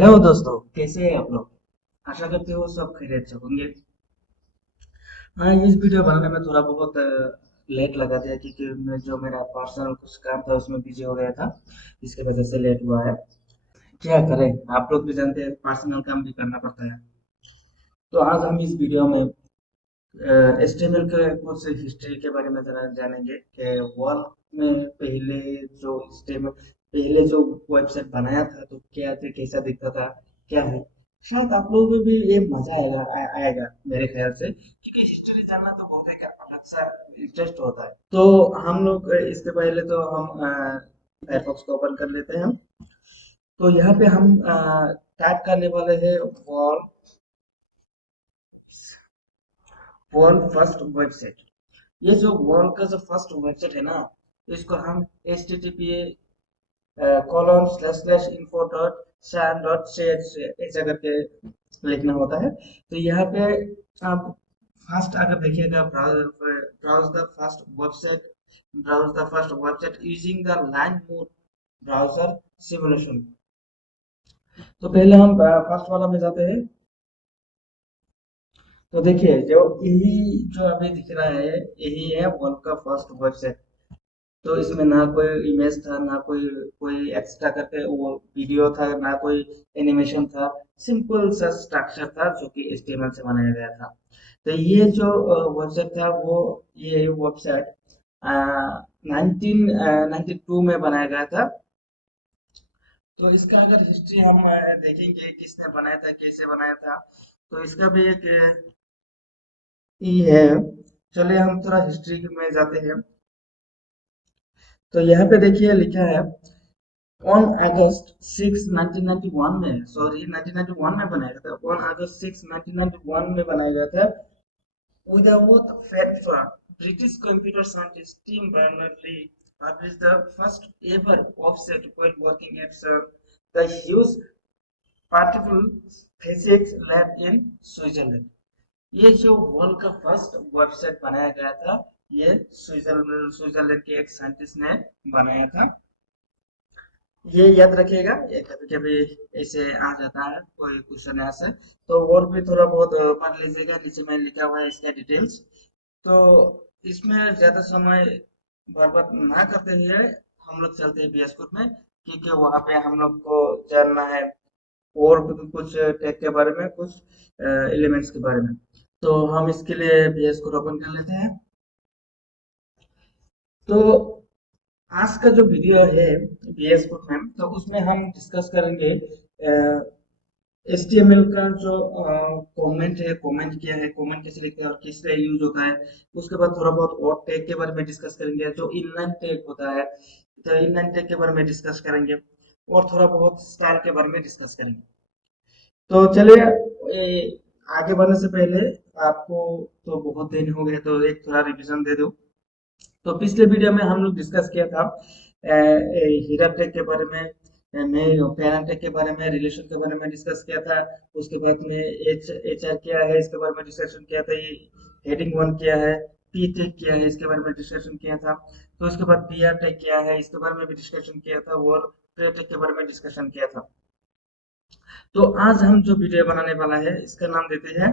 Hello दोस्तों, कैसे हैं आप लोग। आशा करते हो सब खैरियत से होंगे। हाँ, इस वीडियो बनाने में थोड़ा बहुत लेट लगा दिया क्योंकि मैं जो मेरा पर्सनल कुछ काम था उसमें बिजी हो गया था। इसके वजह से लेट हुआ है। क्या करें, आप लोग भी जानते हैं पर्सनल काम भी करना पड़ता है। तो आज हम इस वीडियो में एचटीएमएल के कुछ हिस्ट्री के बारे में जानेंगे कि वर्ल्ड में जो एचटीएमएल पहले जो वेबसाइट बनाया था तो क्या थे, कैसा दिखता था, क्या है। शायद आप लोगों को भी ये मजा आएगा मेरे ख्याल से, क्योंकि हिस्ट्री जानना तो बहुत एक अलग सा इंटरेस्ट होता है। तो हम लोग इसके पहले तो हम फायरफॉक्स को ओपन कर लेते हैं। तो यहाँ पे हम टाइप करने वाले हैं वर्ल्ड वर्ल्ड फर्स्ट वेबसाइट। ये जो वर्ल्ड का जो फर्स्ट वेबसाइट है ना, इसको हम H T T P colon slash slash info dot san dot C H ऐसा करके लिखना होता है। तो यहाँ पे आप फर्स्ट अगर देखिएगा, browse the first website, browse the first website using the line mode browser simulation. तो पहले हम फर्स्ट वाला में जाते हैं। तो देखिए, जो यही जो अभी दिख रहा है, यही है वर्ल्ड का फर्स्ट वेबसाइट। तो इसमें ना कोई इमेज था, ना कोई कोई एक्स्ट्रा करके वो वीडियो था, ना कोई एनिमेशन था। सिंपल सा स्ट्रक्चर था जो कि एचटीएमएल से बनाया गया था। तो ये जो वेबसाइट था वो, ये वेबसाइट 1992 में बनाया गया था। तो इसका अगर हिस्ट्री हम देखेंगे किसने बनाया था, कैसे बनाया था, तो इसका भी एक ये है। चलिए हम थोड़ा हिस्ट्री में जाते हैं। तो यहाँ पे देखिए लिखा है ऑन अगस्त 6 1991 में, सॉरी 1991 में बनाया गया था। ऑन अगस्त 6 1991 में बनाया गया था। Without Fedford, British computer scientist Tim Berners-Lee published the first ever offset while working at the Hughes Particle Physics Lab in Switzerland। ये जो वर्ल्ड का फर्स्ट वेबसाइट बनाया गया था, ये स्विट्जरलैंड के एक साइंटिस्ट ने बनाया था। ये याद रखिएगा, ये कभी कभी ऐसे आ जाता है कोई क्वेश्चन ऐसे। तो और भी थोड़ा बहुत पढ़ लीजिएगा, नीचे में लिखा हुआ है इसका डिटेल्स। तो इसमें ज्यादा समय बर्बाद ना करते हुए हम लोग चलते हैं बीएस कोड में, क्योंकि वहाँ पे हम लोग को जानना है और भी कुछ टेक के बारे में, कुछ एलिमेंट्स के बारे में। तो हम इसके लिए बीएस कोड ओपन कर लेते हैं। तो आज का जो वीडियो है बीएस कोड में, तो उसमें हम डिस्कस करेंगे एचटीएमएल का जो कमेंट है, कमेंट क्या है, कमेंट कैसे लिखते हैं और किस लिए यूज होता है। उसके बाद थोड़ा बहुत और टैग के बारे में डिस्कस करेंगे, जो इनलाइन टैग होता है, तो इनलाइन टैग के बारे में डिस्कस करेंगे। और थोड़ा बहुत स्टाइल के बारे में डिस्कस करेंगे। तो चलिए, आगे बढ़ने से पहले आपको, तो बहुत दिन हो गए तो एक थोड़ा रिवीजन दे दो। तो पिछले वीडियो में हम लोग डिस्कस किया था हीरा टेक के बारे में, मैं पैरा टेक के बारे में, रिलेशन के बारे में डिस्कस किया था। उसके बाद में एच आर क्या है इसके बारे में डिस्कशन किया था। ये हेडिंग वन क्या है, पी टेक क्या है इसके बारे में डिस्कशन किया था। तो उसके बाद बी आर टेक क्या है इसके बारे में भी डिस्कशन किया था, और प्रे टेक के बारे में डिस्कशन किया था। तो आज हम जो वीडियो बनाने वाला है इसका नाम देते हैं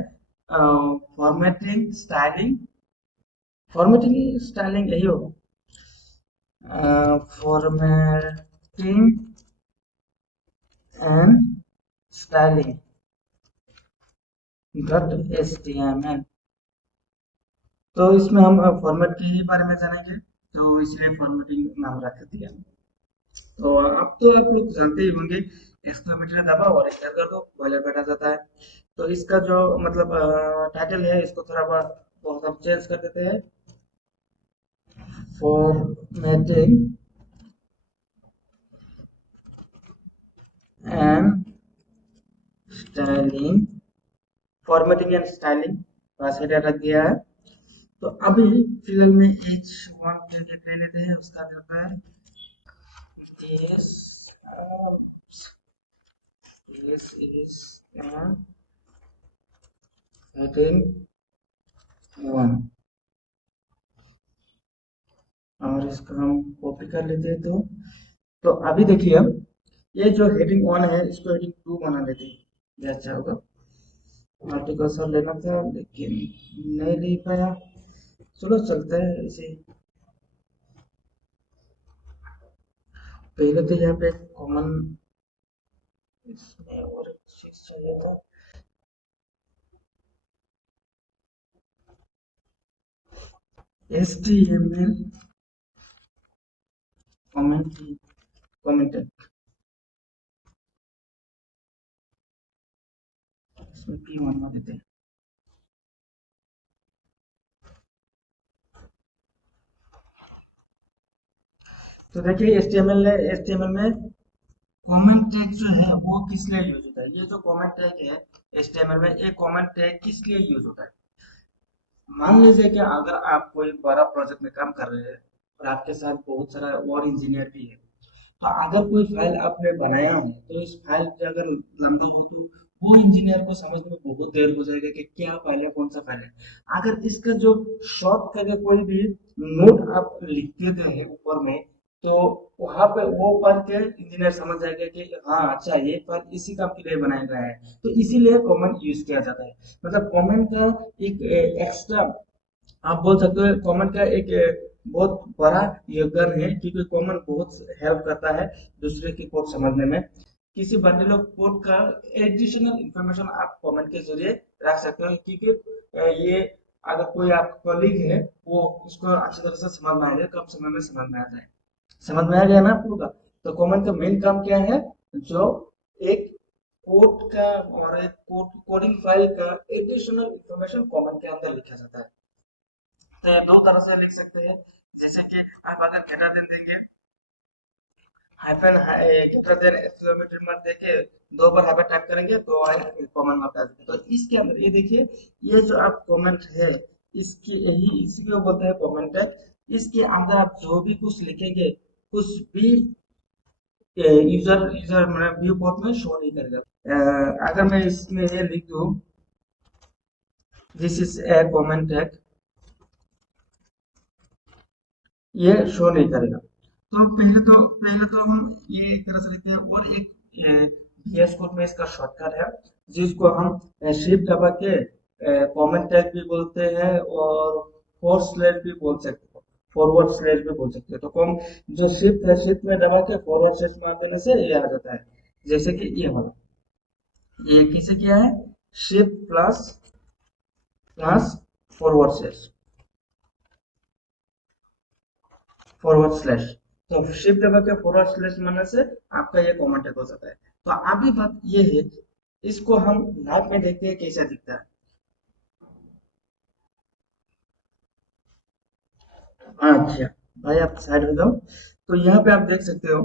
फॉर्मेटिंग स्टाइलिंग। फॉर्मेटिंग स्टाइलिंग यही होगा, formatting and styling .html। तो इसमें हम फॉर्मेट के ही बारे में जानेंगे, तो इसलिए फॉर्मेटिंग नाम रख दिया। तो अब तो आप लोग जानते ही होंगे, एक्सक्लेमेटरी दबा और एंटर कर दो, बॉयलर बैठ आ जाता है। तो इसका जो मतलब टाइटल है, इसको थोड़ा बहुत हम चेंज कर देते हैं। Formatting and styling, formatting and styling बस हेडर रख दिया है। तो अभी फिलहाल में H1 टैग ले लेते हैं, उसका देता है this this is an heading one, और इसको हम कॉपी कर लेते हैं। तो अभी देखिए, ये जो हेडिंग 1 है इसको हेडिंग 2 बना लेते हैं, ये अच्छा होगा। आर्टिकल सर लेना था लेकिन नहीं ले पाया, चलो चलते हैं इसे। पहले तो यहाँ पे कॉमन इसमें और एक चीज चाहिए था। HTML कमेंट कमेंट इसमें P1 में देते हैं। तो देखिए HTML में कमेंट टैग जो है वो किस लिए यूज होता है, ये जो कमेंट टैग है HTML में, एक कमेंट टैग किस लिए यूज होता है। मान लीजिए कि अगर आप कोई बड़ा प्रोजेक्ट में काम कर रहे हैं और आपके साथ बहुत सारा और इंजीनियर भी है, तो अगर कोई फाइल आपने बनाया है तो इस फाइल पे अगर लंबा हो तो वो इंजीनियर को समझने में बहुत देर हो जाएगा कि क्या फाइल है, कौन सा फाइल है। अगर इसका जो शॉर्ट करके कोई भी नोट आप लिख देते हैं ऊपर में, तो वहां पे वो पढ़ के इंजीनियर समझ जाएगा कि हाँ अच्छा ये फाइल इसी काम के लिए बनाया गया है। तो इसीलिए कमेंट यूज किया जाता है। मतलब कमेंट का एक एक्स्ट्रा, आप बोल सकते हो कमेंट का एक बहुत बड़ा योगदान है, क्योंकि कमेंट बहुत हेल्प करता है दूसरे की कोड समझने में। किसी बंडल ऑफ कोड का एडिशनल इंफॉर्मेशन आप कमेंट के जरिए रख सकते हो, क्योंकि ये अगर कोई आपका कॉलीग है वो उसको अच्छी तरह से समझ में आ जाए, कम समय में समझ में आ जाए। समझ में आ गया ना आपको का। तो कमेंट का मेन काम क्या है, जो एक कोड का और एक कोडिंग फाइल का एडिशनल इंफॉर्मेशन कमेंट के अंदर लिखा जाता है। तो ये दो तरह से लिख सकते हैं, जैसे कि आप अगर ग्रेटर देन देंगे, hyphen greater than exclamatory mark देके दो बार हाइफन टाइप करेंगे तो कमेंट मार्क आ जाता है। तो इसके अंदर ये देखिए, ये जो आप कमेंट है इसकी यही इसी को बोलते हैं कमेंट टैग। इसके अंदर आप जो भी कुछ लिखेंगे कुछ भी यूजर यूजर मतलब व्यू पोर्ट में शो नहीं करेगा। अगर मैं इसमें ये लिख दूं this is A comment tag, ये शो नहीं करेगा। तो पहले तो हम ये एक तरह से लिखते हैं, और एक VS कोड में इसका शॉर्टकट है जिसको हम शिफ्ट दबा के कमेंट टैग भी बोलते हैं और फॉरवर्ड स्लैश भी बोल सकते हैं, फॉरवर्ड स्लैश भी बोल सकते हैं। तो कम जो शिफ्ट है, शिफ्ट में दबा के फॉरवर्ड स्लैश मार देने से ये आ जाता है। जैसे कि ये वाला, ये किसे किया है, shift plus plus forward slash, forward slash. तो शिफ्ट दबा के फॉरवर्ड स्लैश मारने से आपका ये कमेंट टैग हो जाता है। तो अभी बात ये है, इसको हम लाइव में देखते हैं कैसा दिखता है। अच्छा भाई आप साइड हो जाओ। तो यहाँ पे आप देख सकते हो,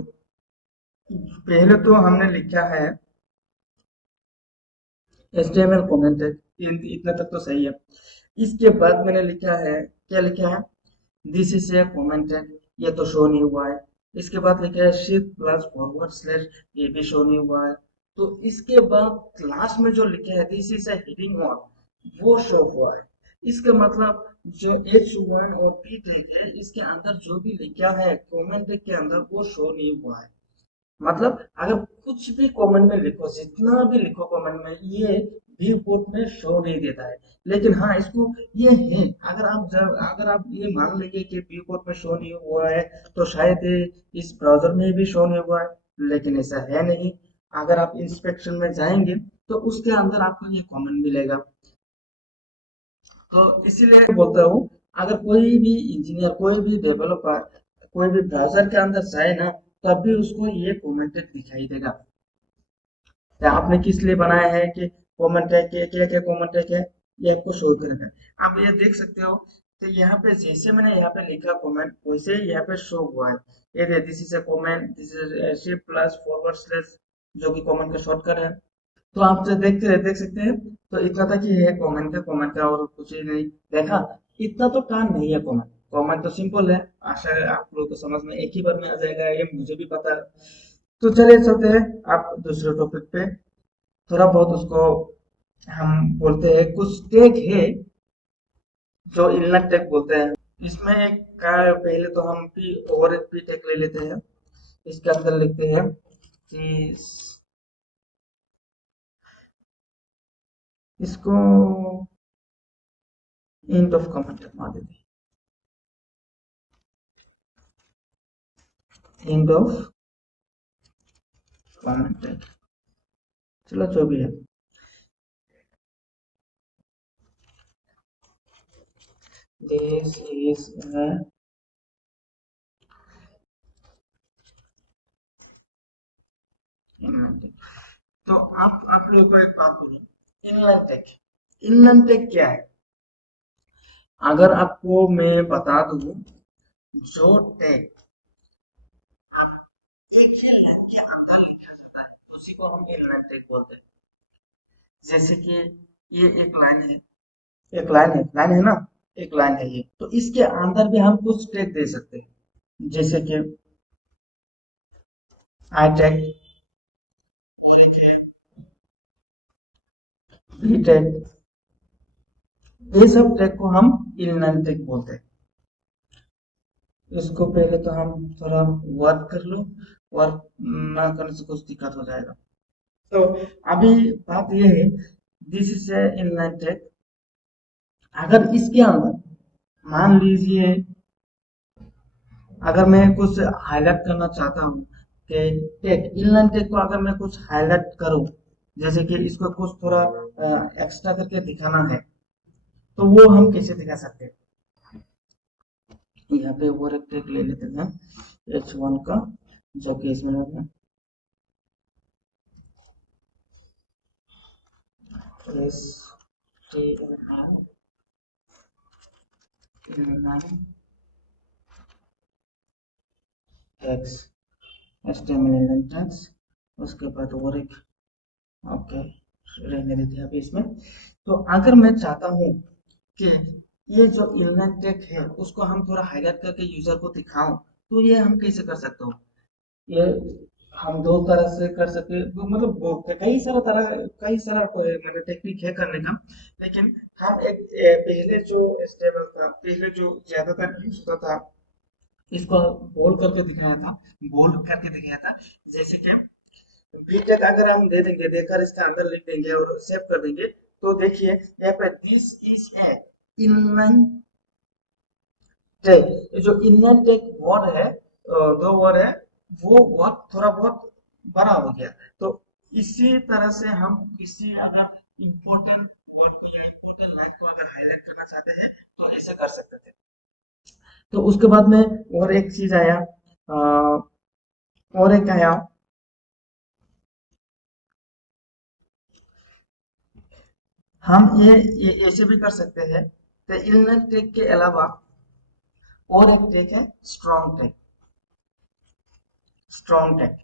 पहले तो हमने लिखा है HTML कमेंट टैग, इतना तक तो सही है। इसके बाद मैंने लिखा है, क्या लिखा है, this is A comment tag, ये तो शो नहीं हुआ है। इसके बाद लिखा है शिफ्ट प्लस फॉरवर्ड स्लैश, ये भी शो नहीं हुआ है। तो इसके बाद लास्ट में जो लिखा है this is A heading one, वो शो हुआ है। इसका मतलब जो H1 और P टैग है इसके अंदर जो भी लिखा है कमेंट टैग के अंदर वो शो नहीं हुआ है। मतलब अगर कुछ भी कमेंट में लिखो, जितना भी लिखो कमेंट में, ये व्यू पोर्ट में शो नहीं देता है। लेकिन हाँ इसको ये है, अगर आप ये मान लीजिए कि व्यू पोर्ट में शो नहीं हुआ है तो शायद ये इस ब्राउजर में भी शो नहीं हुआ है, लेकिन ऐसा है नहीं। अगर आप इंस्पेक्शन में जाएंगे तो उसके अंदर आपको ये कमेंट मिलेगा। तो इसीलिए बोलता हूँ, अगर कोई भी इंजीनियर, कोई भी डेवलपर कोई भी ब्राउजर के अंदर जाए ना, तब भी उसको ये कमेंट दिखाई देगा कि आपने किस लिए बनाया है, कि कमेंट है क्या क्या क्या कमेंट है क्या, ये आपको शो करेगा। आप ये देख सकते हो। तो यहाँ पे जैसे मैंने यहाँ पे लिखा कमेंट वैसे ही यहाँ पे शो हुआ है। ये this is A comment, this is shift plus forward slash, जो कि कमेंट का शॉर्टकट है। तो आप जो देख सकते हैं। तो इतना तक ही है कमेंट का और कुछ ही नहीं। देखा, इतना तो टाइम नहीं है कमेंट, कमेंट तो सिंपल है। आशा है आप लोगों को समझ में एक ही बार में आ जाएगा, ये मुझे भी पता है। तो चलिए चलते हैं आप दूसरे टॉपिक पे। थोड़ा बहुत उसको हम बोलते हैं, कुछ टैग है जो इनलाइन टैग बोलते हैं। इसमें एक का पहले तो हम पी और एक पी टैग ले लेते हैं। इसके अंदर लिखते हैं दिस, इसको इंट ऑफ कमेंट मार देते हैं, इंट ऑफ कमेंट। चलो जो भी है, दिस इज तो आप लोगों को एक बात बोलूं, इनलाइन टेक, इनलाइन टेक क्या है? अगर आपको मैं बता दूं, जो टेक एक ही लाइन के अंदर लिखा जाता है उसी को हम इनलाइन टेक बोलते हैं। जैसे कि ये एक लाइन है, एक लाइन है ना, एक लाइन है ये, तो इसके अंदर भी हम कुछ टेक दे सकते हैं, जैसे कि आई टेक, बी टेक, ये सब टेक को हम इनलाइन टेक बोलते हैं। इसको पहले तो हम थोड़ा वर्क कर लो, वर्क ना करने से कुछ दिक्कत हो जाएगा। तो अभी बात ये है, this is a inline tag. अगर इसके अंदर मान लीजिए, अगर मैं कुछ हाईलाइट करना चाहता हूँ कि टेक, इनलाइन टेक को अगर मैं कुछ हाईलाइट करूँ, जैसे कि इसको कुछ थोड़ा एक्स्ट्रा करके दिखाना है, तो वो हम कैसे दिखा सकते हैं? यहाँ पे और एक टेक ले लेते हैं H1 का, जो कि इसमें है S T inline tags, HTML tags, उसके बाद और एक, ओके रहने देते हैं अभी इसमें। तो अगर मैं चाहता हूँ कि ये जो इनलाइन टैग है उसको हम थोड़ा हाईलाइट करके यूजर को दिखाऊं, तो ये हम कैसे कर सकते हो? ये हम दो तरह से कर सकते हैं, मतलब कई सारा मैंने टेक्निक है करने का, लेकिन हम एक पहले जो स्टेबल था, पहले जो ज्यादातर यूज होता था, इसको बोल्ड करके दिखाया था, बोल्ड करके दिखाया था। जैसे कि बीटेक अगर हम दे देंगे, देकर इसके अंदर लिख देंगे और सेव कर देंगे, तो देखिए यहाँ पे this is a inline tag, ये जो इनलाइन टेक वर्ड है, दो वर्ड है, वो वर्ड थोड़ा बहुत बड़ा हो गया। तो इसी तरह से हम किसी अगर इम्पोर्टेंट वर्ड को या इम्पोर्टेंट लाइन को अगर हाईलाइट करना चाहते हैं तो ऐसे कर सकते थे। तो उसके बाद में और एक चीज आया, और एक आया, हम ये ऐसे भी कर सकते हैं। तो इनलाइन टेक के अलावा और एक टेक है स्ट्रॉन्ग टेक, स्ट्रॉन्ग टेक।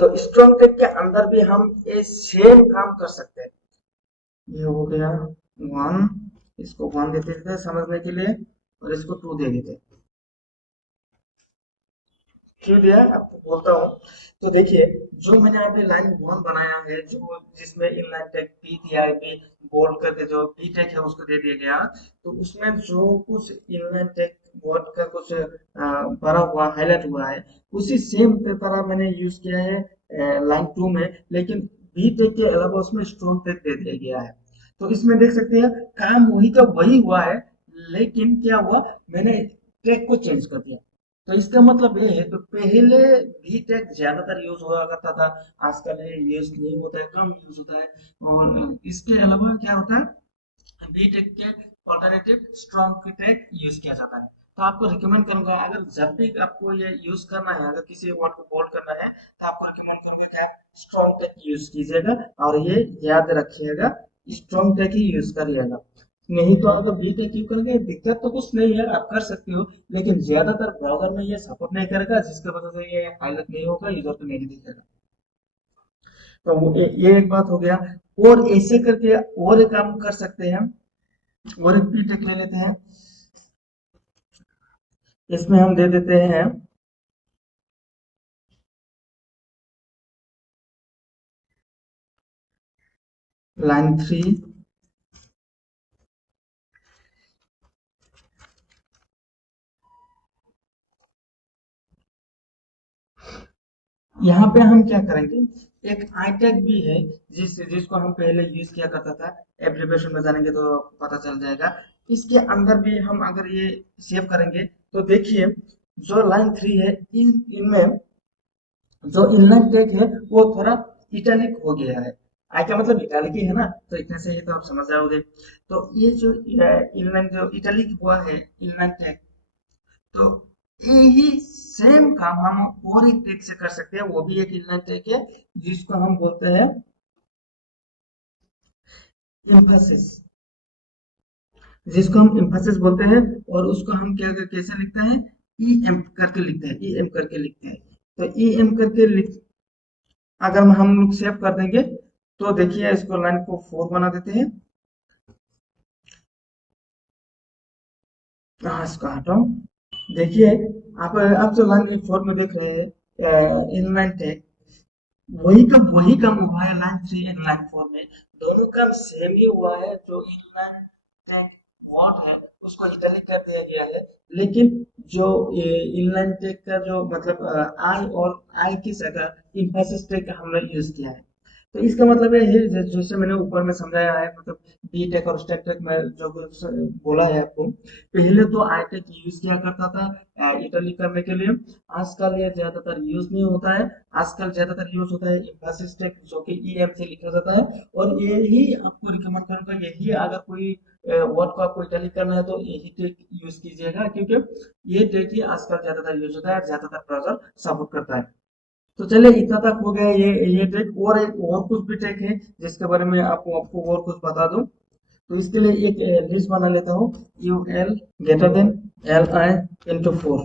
तो स्ट्रॉन्ग टेक के अंदर भी हम ये सेम काम कर सकते हैं। ये हो गया वन, इसको वन देते थे समझने के लिए, और इसको टू दे देते। क्यों दिया आपको बोलता हूँ। तो देखिए, जो मैंने अभी लाइन वन बनाया है, जो जिसमें inline tag P T I P bold करके जो पी टेक है उसको दे दिया गया, तो उसमें जो कुछ इनलाइन टेक वर्ड का कुछ बड़ा हुआ हाईलाइट हुआ है, उसी सेम तरह मैंने यूज किया है लाइन टू में, लेकिन बी टेक के अलावा उसमें स्ट्रॉन्ग टेक दे दिया गया है। तो इसमें देख सकते हैं काम वही का वही हुआ है, लेकिन क्या हुआ, मैंने टेक को चेंज कर दिया। तो इसका मतलब ये है, तो पहले भी टेक ज्यादातर यूज हुआ करता था, आजकल ये यूज नहीं होता है, कम यूज होता है। और इसके अलावा क्या होता है, बी टेक के ऑल्टरनेटिव स्ट्रॉन्ग टेक यूज किया जाता है। तो आपको रिकमेंड करूंगा, अगर जब भी आपको ये यूज करना है, अगर किसी वर्ड को बोल्ड करना है, तो आपको रिकमेंड करूंगा कि आप स्ट्रॉन्ग टेक यूज कीजिएगा, और ये याद रखिएगा, स्ट्रॉन्ग टेक ही यूज करिएगा। नहीं तो अगर बी टेक यूज करेंगे, दिक्कत तो कुछ नहीं है, आप कर सकते हो, लेकिन ज्यादातर ब्राउजर में ये सपोर्ट नहीं करेगा, जिसकी वजह से ये हाईलाइट नहीं होगा, यूजर को नहीं दिखेगा। तो ये एक बात हो गया। और ऐसे करके और एक काम कर सकते हैं, और एक पी टेक ले लेते हैं, इसमें हम दे देते हैं लाइन थ्री, यहाँ पे हम क्या करेंगे, एक आईटैग भी है जिसको हम पहले यूज किया करता था। एब्रीविएशन में जानेंगे तो पता चल जाएगा। इसके अंदर भी हम अगर ये सेव करेंगे तो देखिए, जो लाइन 3 है इनमें जो इनलाइन टैग है वो थोड़ा इटैलिक हो गया है। आई का मतलब इटैलिक ही है ना, तो इतने से ही तो आप समझ जाओगे। तो ये जो इनलाइन जो इटैलिक हुआ है इनलाइन टैग, तो यही सेम काम हम और एक टैग से कर सकते हैं, वो भी एक इनलाइन टैग है जिसको हम बोलते हैं एम्फासिस। जिसको हम एम्फासिस बोलते हैं, और उसको हम क्या कैसे लिखते हैं, ई एम करके लिखते हैं, ई एम करके लिखते हैं। तो ई एम करके लिख, अगर हम लोग सेव कर देंगे तो देखिए इसको लाइन को 4 बना देते हैं। हाँ, इसको हटाओ। देखिए, आप जो लाइन 4 में देख रहे हैं इनलाइन टैग, वही काम हुआ है लाइन 3 एंड लाइन 4 में। दोनों काम सेम ही हुआ है। जो इनलाइन टैग वर्ड है उसको इटैलिक कर दिया गया है, लेकिन जो इनलाइन टैग का जो मतलब आई और आई की जगह इंफोसिस टैग का हमने यूज किया है। तो इसका मतलब ये है जैसे मैंने ऊपर में समझाया है, मतलब बी टेक और स्टैक टेक में जो कुछ बोला है आपको, पहले तो आई टेक यूज किया करता था इटली करने के लिए। आजकल ये ज्यादातर यूज नहीं होता है। आजकल ज्यादातर यूज होता है एम्फासिस टेक, जो कि ई एम से लिखा जाता है। और यही आपको रिकमेंड करूंगा, यही अगर कोई वर्ड को आपको इटली करना है तो यही टेक यूज कीजिएगा, क्योंकि ये टेक ही आजकल ज्यादातर यूज होता है, ज्यादातर ब्राउजर सपोर्ट करता है। तो चलिए, इतना तक हो गया ये ट्रिक। और एक और कुछ भी ट्रिक है जिसके बारे में आपको और कुछ बता दूं। तो इसके लिए एक लिस्ट बना लेता हूँ, U L greater than L I into 4।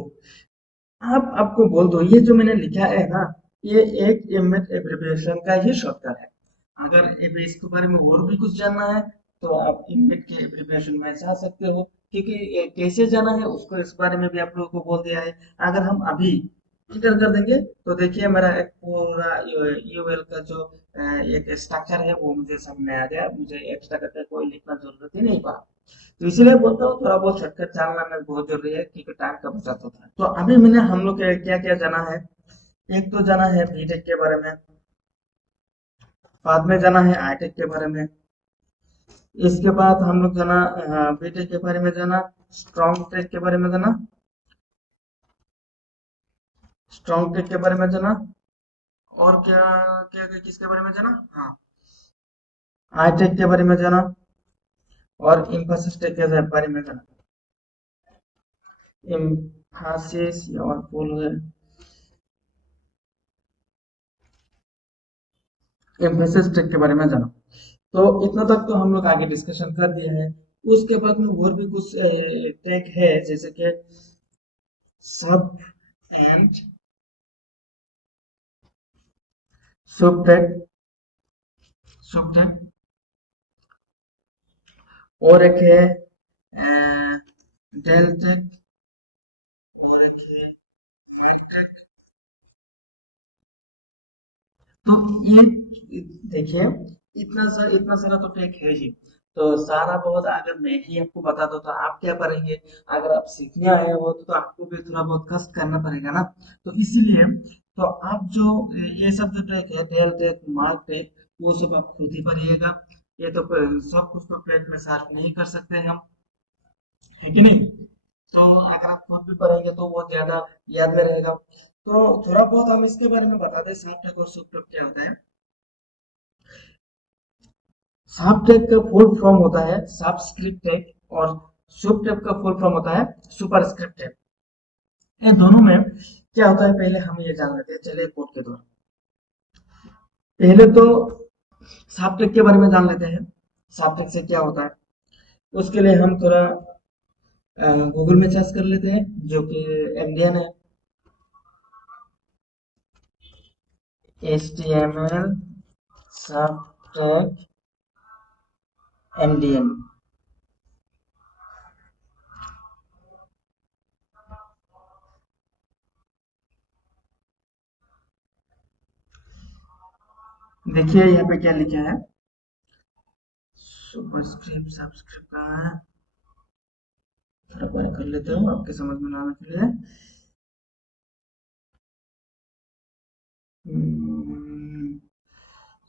आप आपको बोल दो, ये जो मैंने लिखा है ना, ये एक एमएट एब्रिविएशन का ही शॉर्टकट है। अगर इसके बारे में और भी कुछ जानना है तो आप एमएट के एब्रिविएशन में जा सकते हो, क्योंकि ये कैसे जाना है उसको इस बारे में भी आप लोगों को बोल दिया है। अगर हम अभी इंटर कर देंगे तो देखिए मेरा एक पूरा यूएल का जो एक स्ट्रक्चर है वो मुझे सामने आ गया। मुझे एक्स्ट्रा करके कोई लिखना जरूरत ही नहीं पड़ा। तो इसीलिए बोलता हूँ थोड़ा बहुत शॉर्टकट जानना में बहुत जरूरी है, क्योंकि टाइम का बचत होता है। तो अभी मैंने हम लोग क्या क्या जाना है, एक तो जाना है बीटेक के बारे में, बाद में जाना है आईटेक के बारे में, इसके बाद हम लोग जाना बीटेक के बारे में जाना, स्ट्रॉन्ग टेक के बारे में जाना, स्ट्रॉन्ग टेक के बारे में जाना, और क्या क्या क्या किसके बारे में जाना, हाँ आईटेक के बारे में जाना, और इंफोसिस टेक के बारे में जाना। इंफोसिस और बोल एम्फेसिस टेक के बारे में जाना। तो इतना तक तो हम लोग आगे डिस्कशन कर दिए हैं। उसके बाद में और भी कुछ टेक है, जैसे कि सब एंड सब टेक, सब टेक, और एक है डेल टेक, और एक है मैक। तो ये देखिए, इतना सारा तो टेक है ही। तो सारा बहुत अगर मैं ही आपको बता दूं तो आप क्या करेंगे। अगर आप सीखने आए हो तो आपको भी थोड़ा बहुत कष्ट करना पड़ेगा ना। तो इसीलिए तो आप जो ये सब जो टेक है, डेल टेक, मार्क टेक, वो सब आप खुद ही पढ़िएगा। ये तो सब कुछ तो प्लेट में साफ नहीं कर सकते हम, है कि नहीं। तो अगर आप खुद भी पढ़ेंगे तो वो ज्यादा याद में रहेगा। तो थोड़ा बहुत हम इसके बारे में बता दें, सॉफ्ट टेक और सुप टेक क्या होता है। साफ टेक का फुल फॉर्म होता है सबस्क्रिप्ट टेक, और सुप टेक का फुल फॉर्म होता है सुपरस्क्रिप्ट टेक। इन दोनों में क्या होता है पहले हम ये जान लेते हैं, चलिए कोड के द्वारा। पहले तो साफ टेक के बारे में जान लेते हैं, साफ टेक से क्या होता है। उसके लिए हम थोड़ा गूगल में सर्च कर लेते हैं, जो कि इंडियन है, HTML साफ टेक MDN। देखिए यहाँ पे क्या लिखा है, सुपरस्क्रिप्ट सबस्क्रिप्ट कहाँ है, थोड़ा बड़ा कर लेते हो आपके समझ में आने के लिए।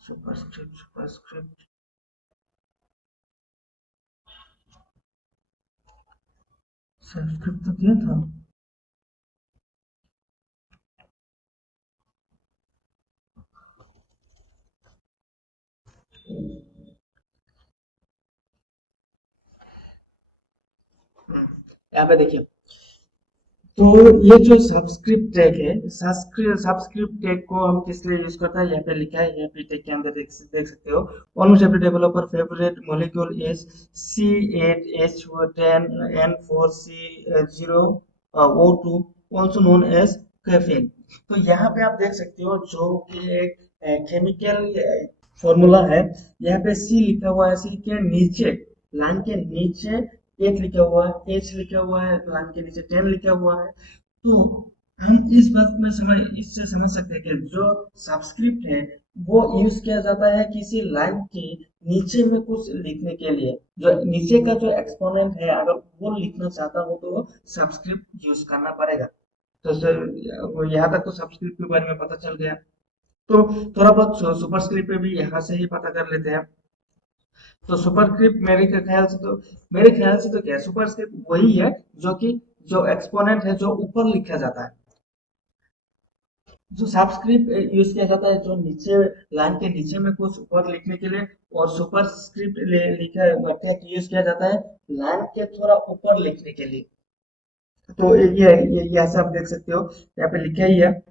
सुपरस्क्रिप्ट सब्सक्रिप्ट तो दिया था। यहाँ पे देखिए, तो ये जो सब्सक्रिप्ट टैग है, सब्सक्रिप्ट टैग को हम किस लिए यूज करते हैं, यहाँ पे लिखा है, यहाँ पे टैग के अंदर देख सकते हो। Almost every developer favourite molecule is C8H10 N4C0O2 also known as caffeine. तो यहाँ पे आप देख सकते हो जो कि एक केमिकल फॉर्मूला है। यहाँ पे सी लिखा हुआ है, सी के नीचे, लाइन के नीचे 8 लिखा हुआ है, एच लिखा हुआ है, लाइन के नीचे 10 लिखा हुआ है। तो हम इस बात में इससे समझ सकते हैं कि जो सब्सक्रिप्ट है वो यूज किया जाता है किसी लाइन के नीचे में कुछ लिखने के लिए। जो नीचे का जो एक्सपोनेंट है अगर वो लिखना चाहता हो तो सब्सक्रिप्ट यूज करना पड़ेगा। तो यहाँ तक तो सब्सक्रिप्ट के बारे में पता चल गया। तो थोड़ा बहुत सुपरस्क्रिप्ट पे भी यहाँ से ही पता कर लेते हैं। तो सुपरस्क्रिप्ट मेरे ख्याल से तो क्या है, सुपरस्क्रिप्ट वही है जो कि जो एक्सपोनेंट है जो ऊपर लिखा जाता है। जो सब्सक्रिप्ट यूज किया जाता है जो नीचे, लाइन के नीचे में कुछ ऊपर लिखने के लिए, और सुपरस्क्रिप्ट लिखा टेक्स्ट यूज किया जाता है लाइन के थोड़ा ऊपर लिखने के लिए। तो ये ऐसा आप देख सकते हो, यहाँ पे लिखा ही है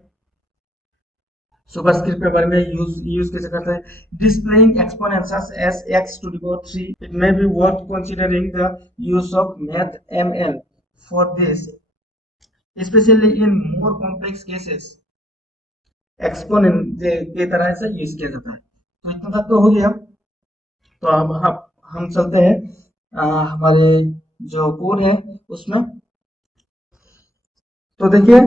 सुपरस्क्रिप्ट के बारे में। यूज कैसे करते हैं, displaying exponents as x to the power 3, it may be worth considering the use of math ml for this, especially in more complex cases। Exponent के तरह से यूज किया जाता है। तो इतना तक तो हो गया। तो अब हम चलते हैं हमारे जो कोड है उसमें। तो देखिए,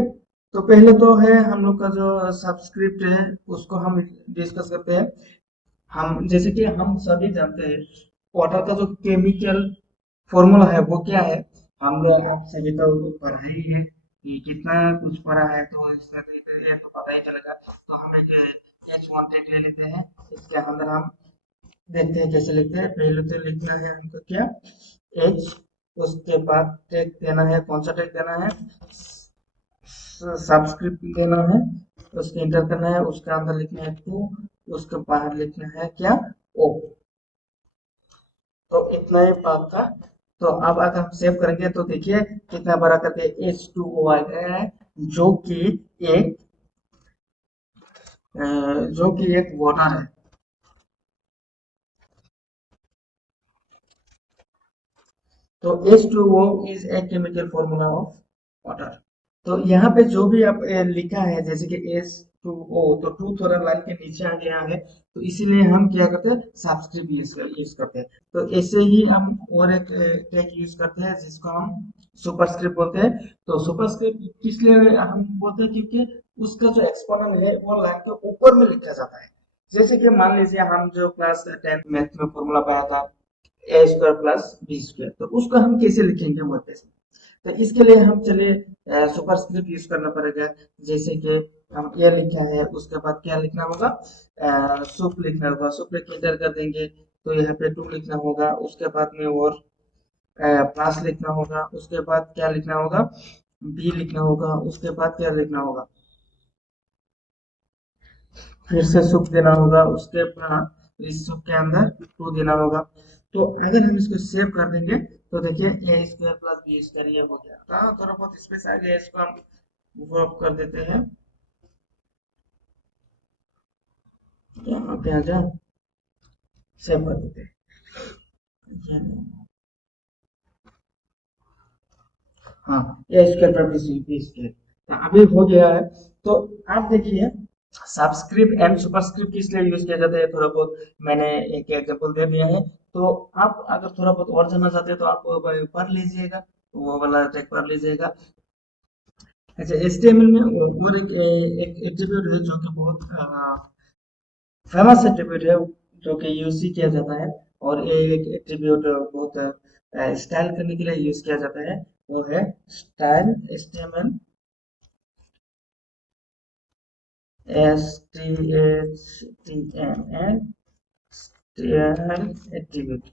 तो पहले तो है हम लोग का जो सब्सक्रिप्ट है उसको हम डिस्कस करते हैं। हम जैसे कि हम सभी जानते हैं वाटर का जो केमिकल फॉर्मूला है वो क्या है। हम लोग आप सभी तो पढ़ा ही है कि कितना कुछ पढ़ा है, तो इसका तो ये तो पता ही चलेगा। तो हम एक H1 टेक ले लेते हैं। इसके अंदर हम देखते हैं कैसे लिखते हैं। पहले तो लिखना है हमको क्या, H, उसके बाद टेक देना है, कौन सा टेक देना है, सब्सक्रिप्ट देना है, उसके इंटर करना है, उसके अंदर लिखना है टू, उसके बाहर लिखना है क्या, ओ। तो इतना ही बात था। तो अब अगर हम सेव करेंगे तो देखिए कितना बड़ा करके H2O आ गया है, जो कि एक वाटर है। तो H2O is a chemical formula of water. तो यहाँ पे जो भी आप लिखा है जैसे कि H2O, तो टू थोड़ा लाइन के नीचे आ गया है, तो इसीलिए हम क्या करते हैं, सब्सक्रिप्ट यूज करते हैं। तो ऐसे ही हम और एक टैग यूज करते हैं जिसको हम सुपरस्क्रिप्ट बोलते हैं। तो सुपरस्क्रिप्ट इसलिए हम बोलते हैं क्योंकि उसका जो एक्सपोनेंट है वो लाइन के ऊपर में लिखा जाता है। जैसे कि मान लीजिए हम जो क्लास 10 मैथ में फॉर्मूला पाया था A² प्लस B², तो उसको हम कैसे लिखेंगे वर्ड में। तो इसके लिए हम चलिए सुपरस्क्रिप्ट यूज करना पड़ेगा। जैसे कि हम ये लिखा है, उसके बाद क्या लिखना होगा, सुप लिखना होगा। सुप लिख के एंटर कर देंगे तो यहाँ पे टू लिखना होगा, उसके बाद में और प्लस लिखना होगा, उसके बाद क्या लिखना होगा, बी लिखना होगा, उसके बाद क्या लिखना होगा, फिर से सुप देना होगा, उसके बाद इस सुप के अंदर टू देना होगा। तो अगर हम इसको सेव कर देंगे तो देखिए A² प्लस B² ये हो गया। हाँ, थोड़ा बहुत स्पेस आ गया, इसको हम मूव अप कर देते हैं। यहाँ पे आ जाए, सेव कर देते हैं। ये हाँ, A² प्लस B²। अभी हो गया है। तो आप देखिए सब्सक्रिप्ट एंड सुपरस्क्रिप्ट किस लिए यूज किया जाता है, थोड़ा बहुत मैंने एक एग्जांपल दे दिया है। तो आप अगर थोड़ा बहुत और जानना चाहते हैं तो आप पढ़ लीजिएगा, वो वाला चेक कर लीजिएगा। अच्छा, HTML में और एक एट्रीब्यूट है जो कि बहुत फेमस एट्रीब्यूट है, जो कि यूज किया जाता है। और ये एक एट्रीब्यूट बहुत स्टाइल करने के लिए यूज किया जाता है, वो है style HTML। STHTML style attribute,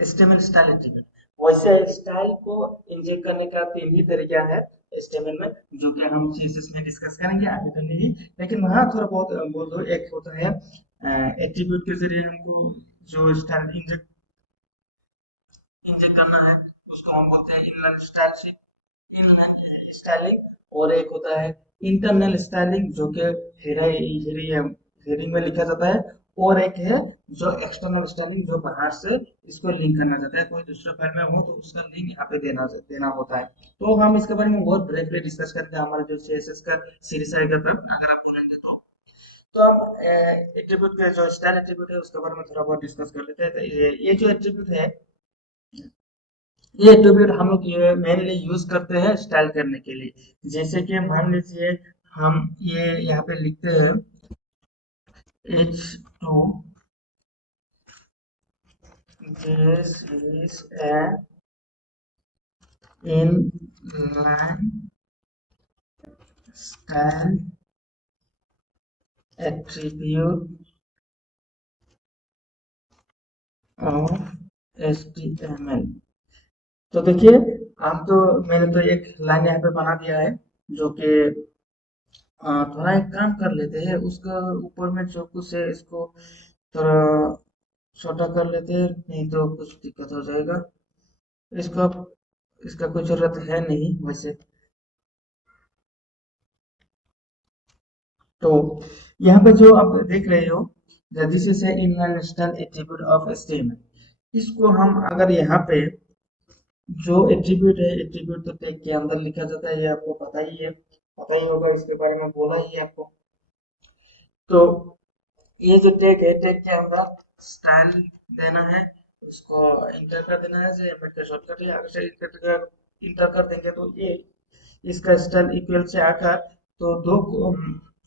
HTML style attribute. वैसे स्टाइल को इंजेक्ट करने का तीन ही तरीका है HTML में, जो कि हम CSS में डिस्कस करेंगे, अभी तो नहीं, लेकिन वहाँ थोड़ा बहुत बोल दो। एक होता है एट्रीब्यूट के जरिए हमको जो स्टाइल इंजेक्ट इंजेक्ट करना है, उसको हम बोलते हैं इनलाइन स्टाइल, इनलाइन स्टाइलिंग। और एक होता है इंटरनल स्टाइलिंग, जो कि हेडिंग में लिखा जाता है। और एक है जो एक्सटर्नल स्टाइलिंग, जो बाहर से इसको लिंक करना चाहता है, कोई दूसरा फाइल में हो तो उसका लिंक यहाँ पे देना होता है। तो हम इसके बारे में बहुत ब्रीफली डिस्कस करेंगे हमारा जो CSS का सीरीज रहेगा, तब अगर आप बोलेंगे तो हम एट्रीब्यूट के जो स्टाइल एट्रीब्यूट है उसके बारे में थोड़ा बहुत डिस्कस कर लेते हैं। तो ये जो एट्रीब्यूट है, ये एट्रीब्यूट हम लोग ये मेनली यूज करते हैं स्टाइल करने के लिए। जैसे कि मान लीजिए हम ये यहाँ पे लिखते हैं H2, this is a inline style attribute of HTML। तो देखिए, हम तो मैंने तो एक लाइन यहाँ पे बना दिया है, जो कि थोड़ा एक काम कर लेते हैं, उसका ऊपर में जो कुछ है इसको थोड़ा छोटा कर लेते हैं, नहीं तो कुछ दिक्कत हो जाएगा। इसका इसका कोई जरूरत है नहीं वैसे। तो यहाँ पे जो आप देख रहे हो, this is inline style attribute of HTML। इसको हम अगर यहाँ पे जो एट्रीब्यूट है, एट्रीब्यूट तो टैग के अंदर लिखा जाता है, ये आपको पता ही है, पता ही होगा, इसके बारे में बोला ही है आपको। तो ये जो टैग है, टैग के अंदर स्टाइल देना है, उसको इंटर कर देना है। जैसे एमएड का शॉर्टकट है, अगर से इंटर कर देंगे तो ये इसका स्टाइल इक्वल से आकर तो दो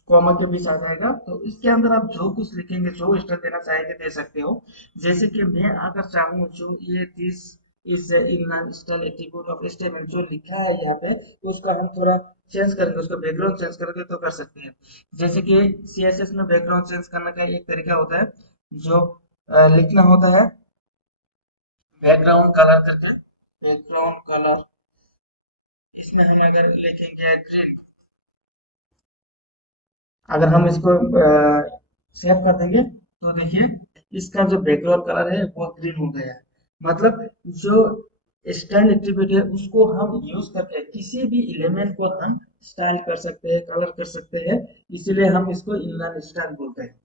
कॉमा के बीच आ जाएगा। तो इसके अंदर आप जो कुछ लिखेंगे, जो स्टाइल देना चाहेंगे दे सकते हो। जैसे कि मैं अगर चाहूँ जो ये this is in style attribute of HTML जो लिखा है यहाँ पे, तो उसका हम थोड़ा चेंज करेंगे, उसका बैकग्राउंड चेंज करके तो कर सकते हैं। जैसे कि CSS में बैकग्राउंड चेंज करने का एक तरीका होता है, जो लिखना होता है बैकग्राउंड कलर करके, बैकग्राउंड कलर। इसमें हम अगर लिखेंगे ग्रीन, अगर हम इसको सेव कर देंगे तो देखिए इसका जो बैकग्राउंड कलर है वो ग्रीन हो गया है। मतलब जो स्टाइल एट्रीब्यूट है उसको हम यूज करके किसी भी एलिमेंट को हम स्टाइल कर सकते हैं, कलर कर सकते हैं, इसीलिए हम इसको इनलाइन स्टाइल बोलते हैं।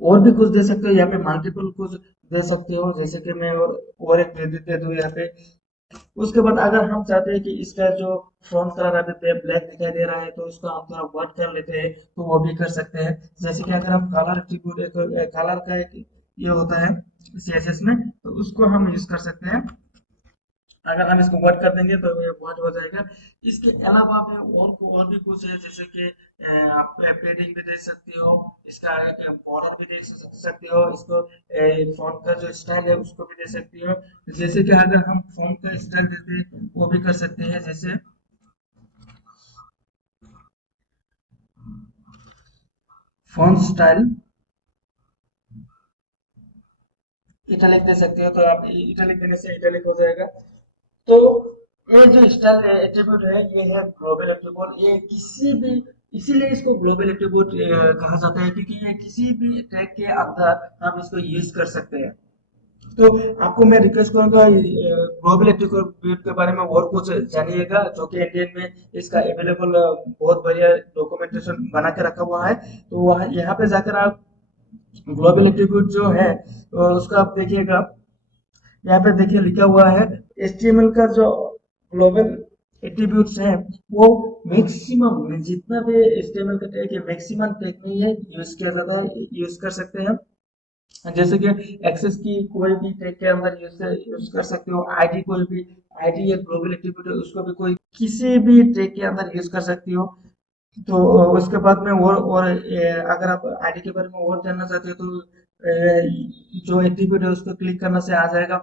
और भी कुछ दे सकते हो, यहाँ पे मल्टीपल कुछ दे सकते हो, जैसे कि मैं और एक दे दूं यहाँ पे। उसके बाद अगर हम चाहते हैं कि इसका जो फ्रंट कलर अभी पे ब्लैक दिखाई दे रहा है, तो इसको हम थोड़ा व्हाइट कर लेते हैं, तो वो भी कर सकते हैं। जैसे कि अगर हम कलर एट्रीब्यूट, एक कलर का एक ये होता है CSS में, तो उसको हम यूज कर सकते हैं। अगर हम इसको व्हाइट कर देंगे तो ये व्हाइट हो जाएगा। इसके अलावा में और भी कुछ है, जैसे कि आप पेडिंग भी दे सकते हो, इसका बॉर्डर भी दे सकते हो, इसको फॉन्ट का जो स्टाइल है उसको भी दे सकते हो। जैसे कि अगर हम फॉन्ट का स्टाइल देते हैं वो भी कर सकते हैं, जैसे फॉन्ट स्टाइल इटैलिक दे सकते हो, तो आप इटैलिक देने से इटैलिक हो जाएगा। तो ये जो स्टाइल एट्रीब्यूट है ये है ग्लोबल एट्रीब्यूट। ये किसी भी, इसीलिए इसको ग्लोबल एट्रीब्यूट कहा जाता है, क्योंकि ये किसी भी टैग के अंदर हम इसको यूज कर सकते हैं। तो आपको मैं रिक्वेस्ट करूंगा ग्लोबल एट्रीब्यूट के बारे में और कुछ जानिएगा, जो कि इंडियन में इसका अवेलेबल बहुत बढ़िया डॉक्यूमेंटेशन बना के रखा हुआ है। तो वह यहाँ पे जाकर आप ग्लोबल एट्रीब्यूट जो है उसका आप देखिएगा। यहाँ पे देखिए लिखा हुआ है HTML का जो ग्लोबल एट्रीब्यूट्स है वो मैक्सिमम जितना भी HTML का टैग है मैक्सिमम टैग में ये यूज किया जाता है, यूज कर सकते हैं। जैसे कि एक्सेस की कोई भी टैग के अंदर यूज कर सकते हो, आईडी कोई भी आईडी एक ग्लोबल एट्रीब्यूट है, उसको भी कोई किसी भी टैग के अंदर यूज कर सकती हो। तो उसके बाद में और अगर आप आईडी के बारे में और जानना चाहते हो तो जो एट्रीब्यूट है उसको क्लिक करने से आ जाएगा।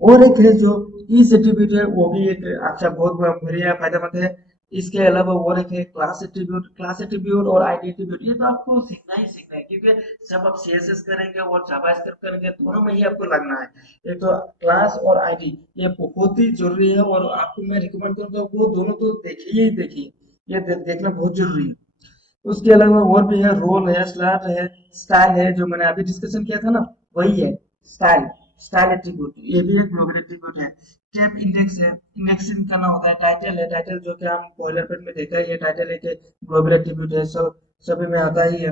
और एक है जो ई सर्टिफिकेट है, वो भी एक अच्छा बहुत बढ़िया फायदेमंद है। इसके अलावा और एक है क्लास एट्रीब्यूट और आईडी एट्रीब्यूट। ये तो आपको सीखना है क्योंकि जब आप सीएसएस करेंगे और जावास्क्रिप्ट करेंगे दोनों में ही आपको लगना है। ये तो क्लास और आईडी ये बहुत ही जरूरी है, और आपको मैं रिकमेंड करूंगा वो दोनों तो देखिए, ये देखना बहुत जरूरी है। उसके अलावा और भी है, रोल है, स्लैट है, स्टाइल है, जो मैंने अभी डिस्कशन किया था ना, वही है स्टाइल। स्टाइल एट्रीब्यूट ये भी एक ग्लोबल एट्रीब्यूट है। टेप इंडेक्स है, इंडेक्सिंग करना होता है। टाइटल है, टाइटल जो कि हम बॉयलरपेट में देखा है, ये टाइटल एक ग्लोबल एट्रीब्यूट है, सब सभी में आता ही है।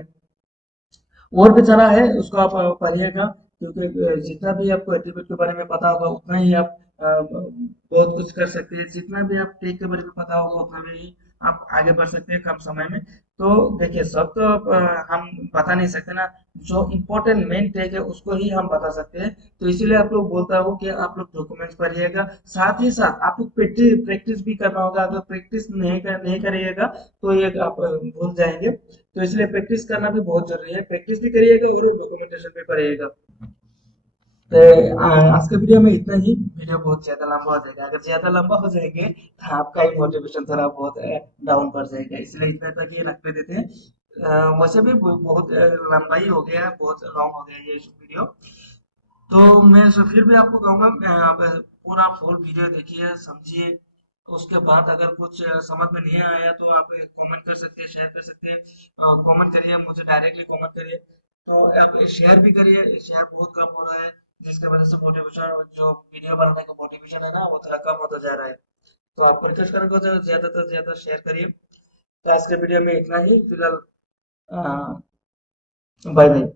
और भी सारा है, उसको आप पढ़िएगा, क्योंकि जितना भी आपको एट्रीब्यूट के बारे में पता होगा उतना ही आप बहुत कुछ कर सकते हैं। जितना भी आप टेक के बारे में पता होगा उतना में ही आप आगे बढ़ सकते हैं कम समय में। तो देखिए सब तो हम बता नहीं सकते ना, जो इम्पोर्टेंट मेन टेक है उसको ही हम बता सकते हैं। तो इसीलिए आप लोग बोलता हूँ कि आप लोग डॉक्यूमेंट्स पढ़िएगा, साथ ही साथ आपको प्रैक्टिस प्रैक्टिस भी करना होगा। अगर प्रैक्टिस नहीं करिएगा तो ये आप भूल जाएंगे। तो इसलिए प्रैक्टिस करना भी बहुत जरूरी है, प्रैक्टिस भी करिएगा और डॉक्यूमेंटेशन भी करिएगा। तो आज के वीडियो में इतना ही। वीडियो बहुत ज्यादा लंबा हो जाएगा, अगर ज्यादा लंबा हो जाएंगे तो आपका ही मोटिवेशन थोड़ा बहुत डाउन पड़ जाएगा, इसलिए इतना तक ही रखते देते हैं। वैसे भी बहुत लंबा ही हो गया, बहुत लॉन्ग हो गया ये वीडियो। तो मैं फिर भी आपको कहूंगा, आप पूरा फुल वीडियो देखिए, समझिए। उसके बाद अगर कुछ समझ में नहीं आया तो आप कमेंट कर सकते हैं, शेयर कर सकते हैं। कमेंट करिए, मुझे डायरेक्टली कमेंट करिए। तो आप शेयर भी करिए, शेयर बहुत कम हो रहा है, जिसकी वजह से मोटिवेशन, जो वीडियो बनाने का मोटिवेशन है ना, वो थोड़ा कम होता जा रहा है। तो आप रिक्वेस्ट करूंगा तो ज्यादा से ज्यादा शेयर करिए। तो आज के वीडियो में इतना ही फिलहाल। Bye bye.